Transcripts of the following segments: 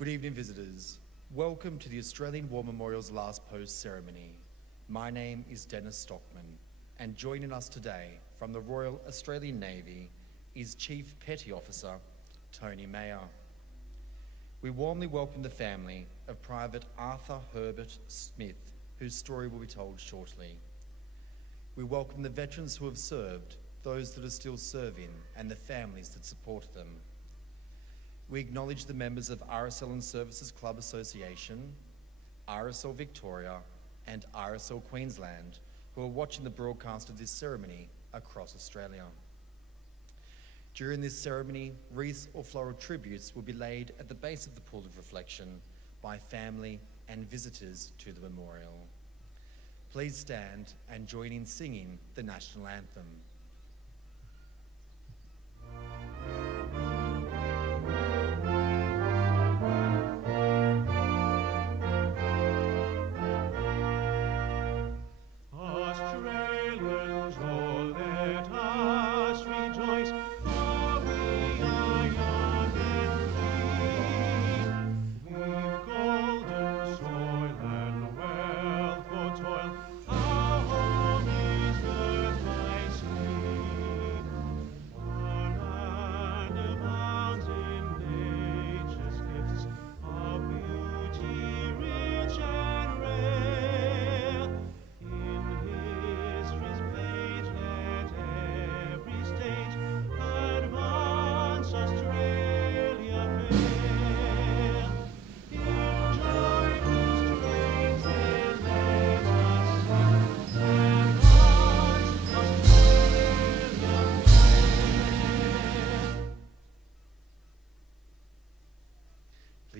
Good evening, visitors. Welcome to the Australian War Memorial's Last Post ceremony. My name is Dennis Stockman, and joining us today from the Royal Australian Navy is Chief Petty Officer Tony Mayer. We warmly welcome the family of Private Arthur Herbert Smith, whose story will be told shortly. We welcome the veterans who have served, those that are still serving, and the families that support them. We acknowledge the members of RSL and Services Club Association, RSL Victoria, and RSL Queensland who are watching the broadcast of this ceremony across Australia. During this ceremony, wreaths or floral tributes will be laid at the base of the pool of reflection by family and visitors to the memorial. Please stand and join in singing the national anthem.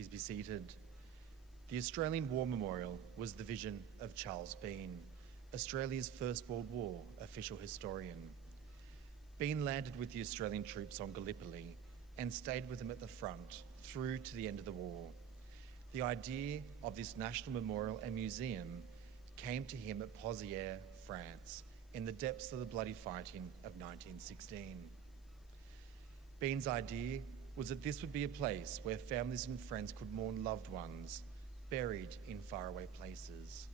Please be seated. The Australian War Memorial was the vision of Charles Bean, Australia's First World War official historian. Bean landed with the Australian troops on Gallipoli and stayed with them at the front through to the end of the war. The idea of this national memorial and museum came to him at Pozières, France, in the depths of the bloody fighting of 1916. Bean's idea was that this would be a place where families and friends could mourn loved ones buried in faraway places.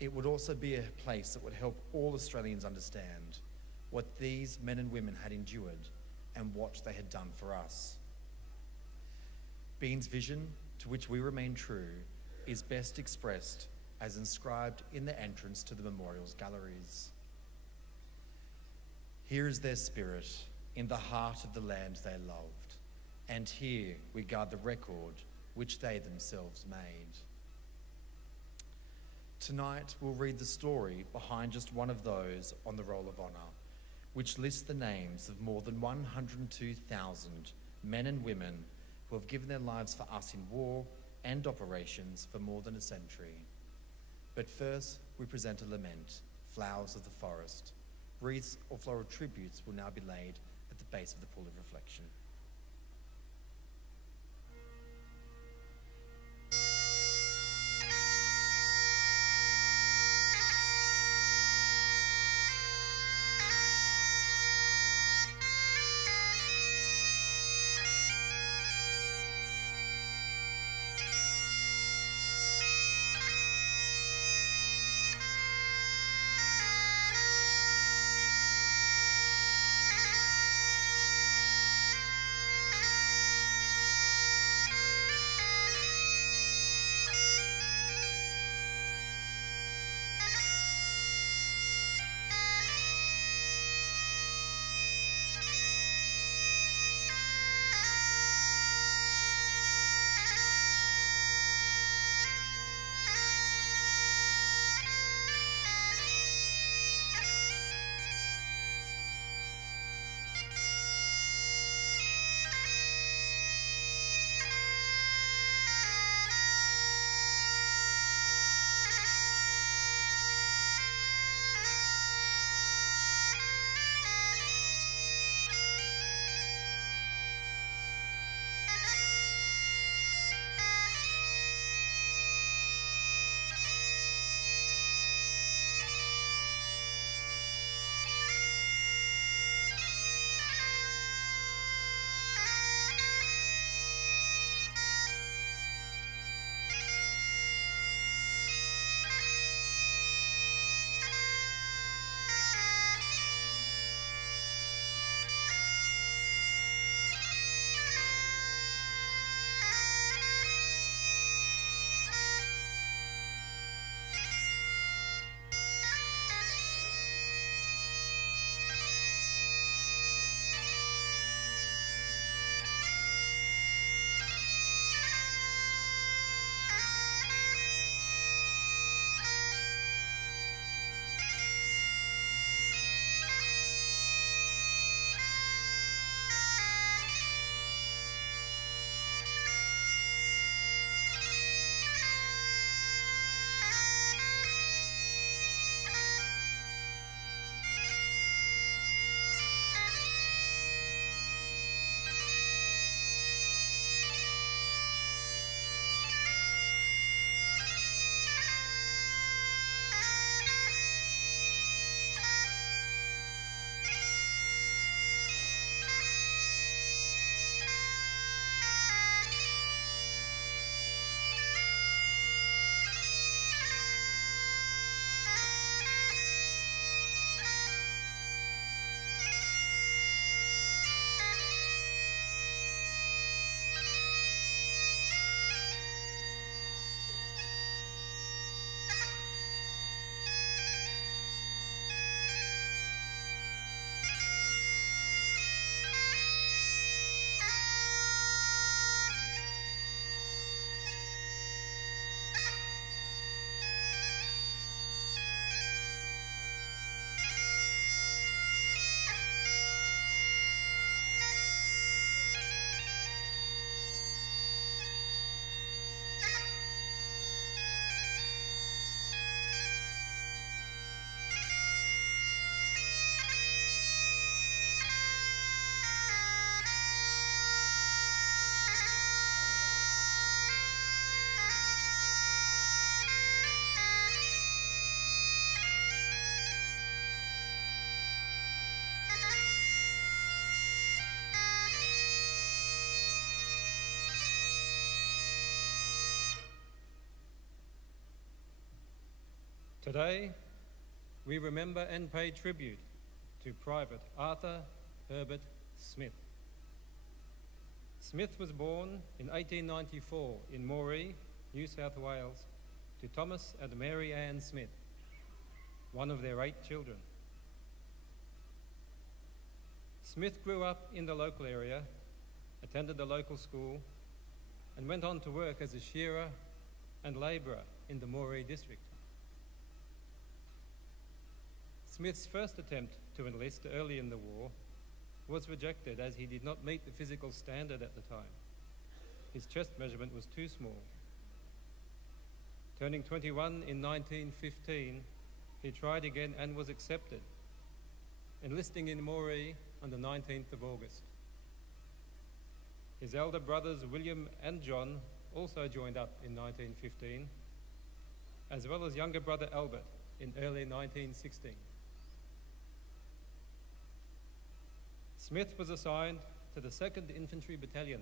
It would also be a place that would help all Australians understand what these men and women had endured and what they had done for us. Bean's vision, to which we remain true, is best expressed as inscribed in the entrance to the memorial's galleries. Here is their spirit in the heart of the land they loved. And here we guard the record which they themselves made. Tonight we'll read the story behind just one of those on the Roll of Honour, which lists the names of more than 102,000 men and women who have given their lives for us in war and operations for more than a century. But first we present a lament, Flowers of the Forest. Wreaths or floral tributes will now be laid at the base of the pool of reflection. Today, we remember and pay tribute to Private Arthur Herbert Smith. Smith was born in 1894 in Moree, New South Wales, to Thomas and Mary Ann Smith, one of their 8 children. Smith grew up in the local area, attended the local school, and went on to work as a shearer and labourer in the Moree district. Smith's first attempt to enlist early in the war was rejected as he did not meet the physical standard at the time. His chest measurement was too small. Turning 21 in 1915, he tried again and was accepted, enlisting in Moree on the 19th of August. His elder brothers William and John also joined up in 1915, as well as younger brother Albert in early 1916. Smith was assigned to the 2nd Infantry Battalion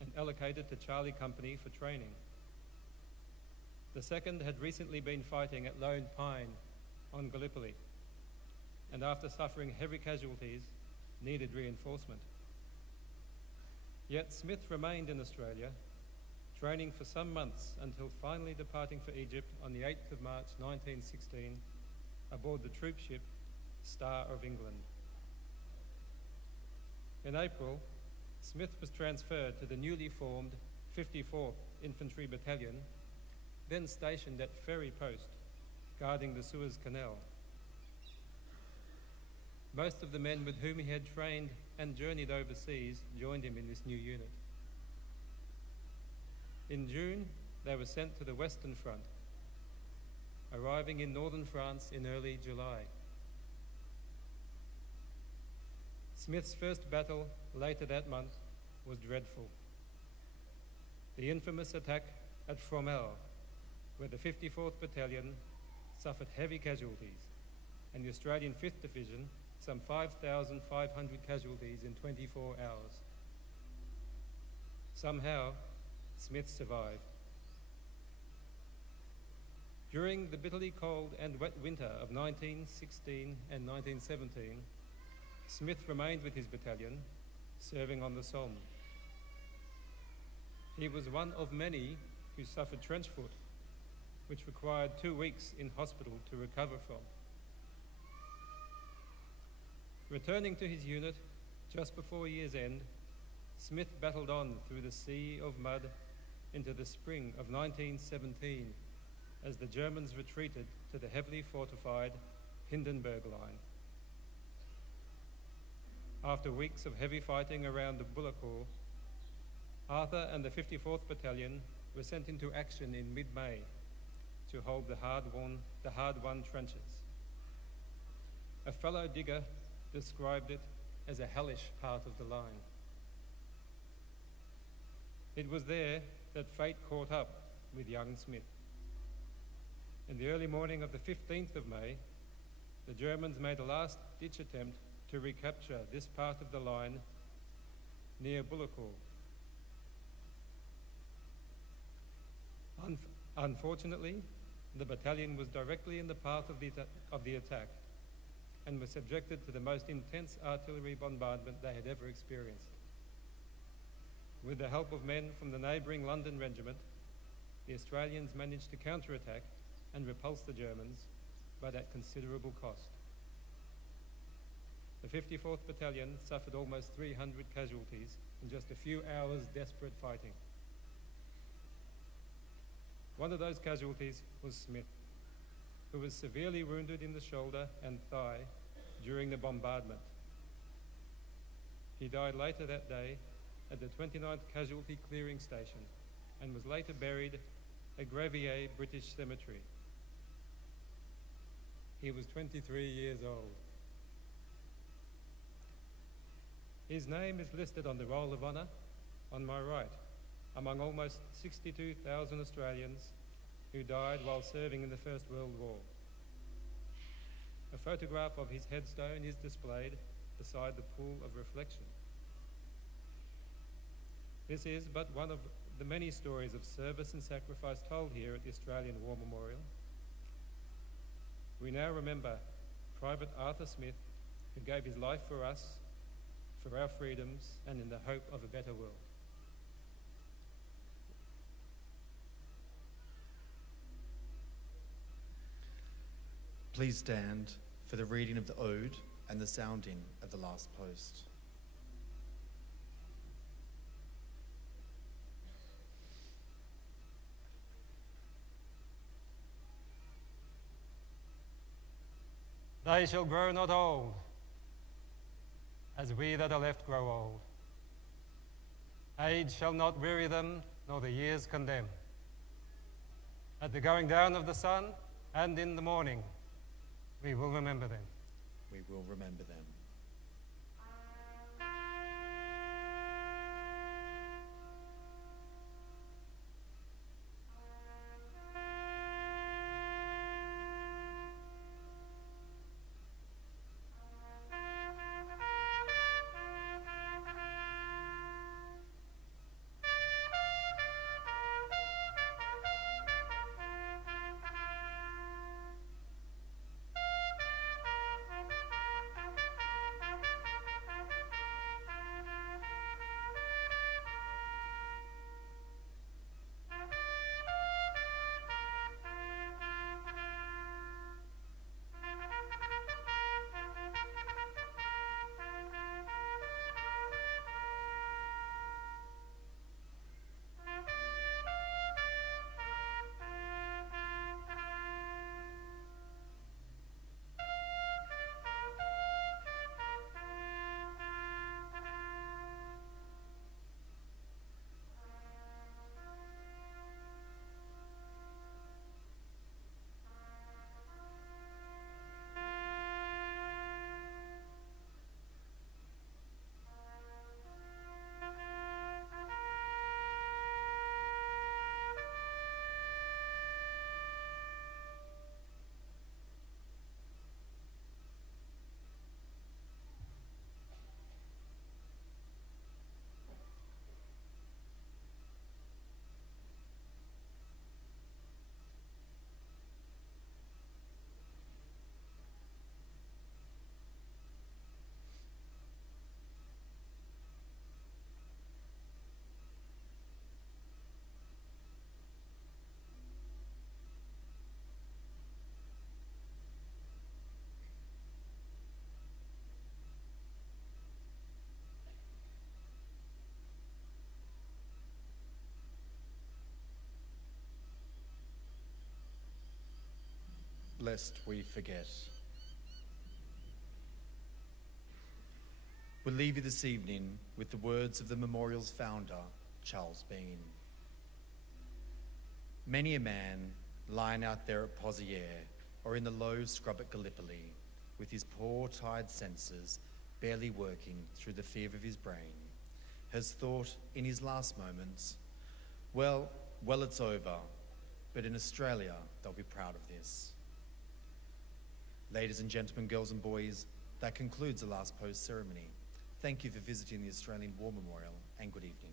and allocated to Charlie Company for training. The 2nd had recently been fighting at Lone Pine on Gallipoli, and after suffering heavy casualties, needed reinforcement. Yet Smith remained in Australia, training for some months until finally departing for Egypt on the 8th of March 1916 aboard the troop ship Star of England. In April, Smith was transferred to the newly formed 54th Infantry Battalion, then stationed at Ferry Post, guarding the Suez Canal. Most of the men with whom he had trained and journeyed overseas joined him in this new unit. In June, they were sent to the Western Front, arriving in northern France in early July. Smith's first battle later that month was dreadful. The infamous attack at Fromelles, where the 54th Battalion suffered heavy casualties, and the Australian 5th Division some 5,500 casualties in 24 hours. Somehow, Smith survived. During the bitterly cold and wet winter of 1916 and 1917, Smith remained with his battalion, serving on the Somme. He was one of many who suffered trench foot, which required 2 weeks in hospital to recover from. Returning to his unit just before year's end, Smith battled on through the sea of mud into the spring of 1917 as the Germans retreated to the heavily fortified Hindenburg Line. After weeks of heavy fighting around the Bullecourt, Arthur and the 54th Battalion were sent into action in mid-May to hold the hard-won trenches. A fellow digger described it as a hellish part of the line. It was there that fate caught up with young Smith. In the early morning of the 15th of May, the Germans made a last-ditch attempt to recapture this part of the line near Bullecourt. Unfortunately, the battalion was directly in the path of the attack and was subjected to the most intense artillery bombardment they had ever experienced. With the help of men from the neighbouring London Regiment, the Australians managed to counterattack and repulse the Germans, but at considerable cost. The 54th Battalion suffered almost 300 casualties in just a few hours' desperate fighting. One of those casualties was Smith, who was severely wounded in the shoulder and thigh during the bombardment. He died later that day at the 29th Casualty Clearing Station and was later buried at Gravier British Cemetery. He was 23 years old. His name is listed on the Roll of Honour on my right, among almost 62,000 Australians who died while serving in the First World War. A photograph of his headstone is displayed beside the pool of reflection. This is but one of the many stories of service and sacrifice told here at the Australian War Memorial. we now remember Private Arthur Smith, who gave his life for us, for our freedoms, and in the hope of a better world. Please stand for the reading of the Ode and the sounding of the last post. They shall grow not old, as we that are left grow old. Age shall not weary them, nor the years condemn. At the going down of the sun and in the morning, we will remember them. We will remember them. Lest we forget. We'll leave you this evening with the words of the memorial's founder, Charles Bean. Many a man lying out there at Poziere or in the low scrub at Gallipoli, with his poor tired senses barely working through the fever of his brain, has thought in his last moments, well, it's over, but in Australia they'll be proud of this. Ladies and gentlemen, girls and boys, that concludes the last post ceremony. Thank you for visiting the Australian War Memorial, and good evening.